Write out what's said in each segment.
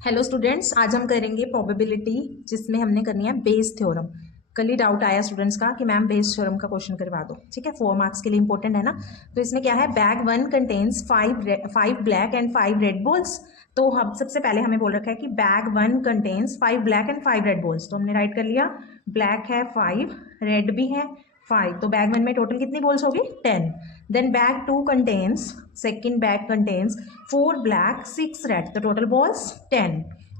Hello students, आज हम करेंगे प्रोबेबिलिटी जिसमें हमने करनी है बेस थ्योरम। कल ही डाउट आया स्टूडेंट्स का कि मैम बेस थ्योरम का क्वेश्चन करवा दो। ठीक है, 4 मार्क्स के लिए इंपॉर्टेंट है ना। तो इसमें क्या है, bag 1 contains 5 black and 5 red balls. तो हम सबसे पहले हमें बोल रखा है कि bag 1 contains 5 black and 5 red balls. तो हमने राइट कर लिया, ब्लैक है 5, रेड भी है 5। तो बैग 1 में टोटल कितनी बॉल्स होगी, 10। Then bag 2 contains, second bag contains 4 black 6 red, तो total balls 10।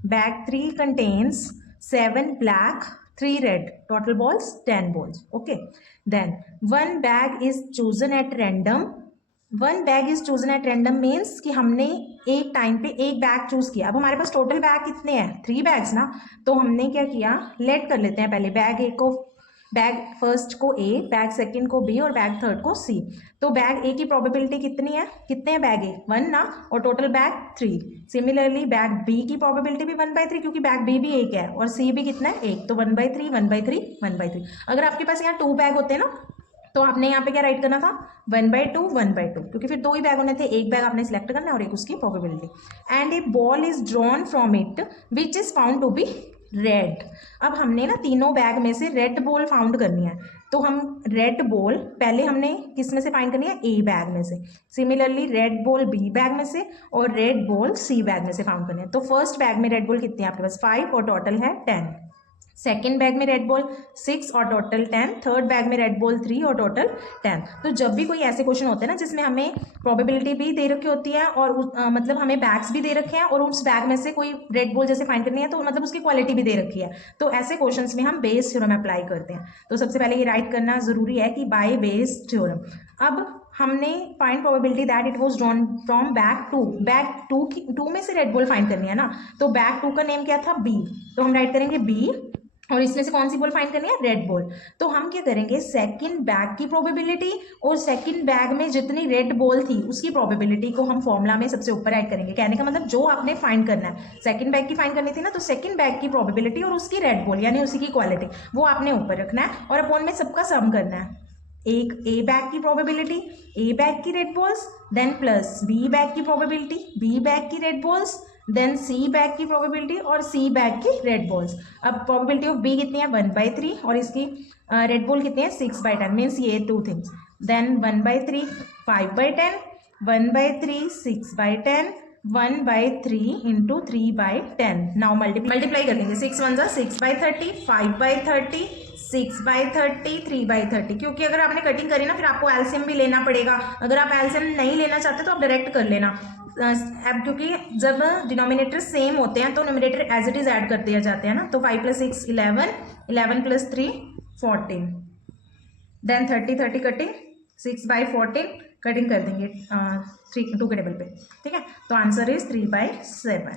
Bag 3 contains 7 black 3 red, total balls 10 balls. Okay, then one bag is chosen at random. One bag is chosen at random means कि हमने एक time पे एक bag choose किया। अब हमारे पास total bag कितने हैं, 3 बैग्स ना। तो हमने क्या किया, लेट कर लेते हैं पहले बैग ए को, बैग फर्स्ट को ए, बैग सेकंड को बी और बैग थर्ड को सी। तो बैग ए की प्रोबेबिलिटी कितनी है, कितने हैं बैग ए, 1 ना, और total bag 3। Similarly bag B की प्रोबेबिलिटी भी 1/3 क्योंकि बैग बी भी एक है और सी भी कितना है, एक। तो 1/3 1/3 1/3। अगर आपके पास यहाँ 2 बैग होते हैं ना, तो आपने यहाँ पे क्या राइट करना था, 1/2 1/2, क्योंकि फिर 2 ही बैग होने थे, एक बैग आपने सिलेक्ट करना है और एक उसकी probability. And a ball is drawn from it which is found to be red. अब हमने ना तीनों बैग में से रेड बॉल फाउंड करनी है। तो हम रेड बॉल पहले हमने किस में से फाइंड करनी है, ए बैग में से। Similarly red ball B bag में से और रेड बॉल सी बैग में से फाउंड करनी है। तो फर्स्ट बैग में रेड बॉल कितनी है आपके पास, 5 और टोटल है 10। सेकेंड बैग में रेड बॉल 6 और टोटल 10। थर्ड बैग में रेड बॉल 3 और टोटल 10। तो जब भी कोई ऐसे क्वेश्चन होते हैं ना जिसमें हमें प्रोबेबिलिटी भी दे रखी होती है और मतलब हमें बैग्स भी दे रखे हैं और उस बैग में से कोई रेड बॉल जैसे फाइंड करनी है, तो मतलब उसकी क्वालिटी भी दे रखी है, तो ऐसे क्वेश्चन में हम बेस थ्योरम अप्लाई करते हैं। तो सबसे पहले ये राइट करना जरूरी है कि बाय बेस थ्योरम। अब हमने find probability that it was drawn from bag 2। Bag 2 में से रेड बॉल फाइंड करनी है ना। तो बैग 2 का नेम क्या था, बी। तो हम राइट करेंगे बी और इसमें से कौन सी बॉल फाइंड करनी है, रेड बॉल। तो हम क्या करेंगे, सेकंड बैग की प्रोबेबिलिटी और सेकंड बैग में जितनी रेड बॉल थी उसकी प्रोबेबिलिटी को हम फॉर्मूला में सबसे ऊपर ऐड करेंगे। कहने का मतलब जो आपने फाइंड करना है, सेकंड बैग की फाइंड करनी थी ना, तो सेकंड बैग की प्रोबेबिलिटी और उसकी रेड बॉल यानी उसी की क्वालिटी वो आपने ऊपर रखना है और अपॉन में सबका सम करना है। एक ए बैग की प्रोबेबिलिटी, ए बैग की red balls, then plus B bag की प्रोबेबिलिटी, बी बैग की red balls, then C bag की प्रोबेबिलिटी और सी बैग की रेड बॉल्स। अब प्रोबेबिलिटी ऑफ बी कितनी है, 1/3 और इसकी रेड बॉल कितनी है, 6/10 मीन्स ये 2 things. Then 1/3 5/10, 1/3 6/10, 1/3 into 3/10। Now multiply कर लेंगे, 6 1 6/30, 5/30, 6/30, 3/30। क्योंकि अगर आपने कटिंग करी ना फिर आपको एलसीएम भी लेना पड़ेगा। अगर आप एलसीएम नहीं लेना चाहते तो आप डायरेक्ट कर लेना। अब क्योंकि जब डिनोमिनेटर सेम होते हैं तो numerator as it is add कर दिया जाते हैं ना। तो 5 + 6 11, 11 + 3 14, देन 30 30 कटिंग, 6/14 कटिंग कर देंगे 2 के टेबल पे। ठीक है, तो आंसर इज 3/7।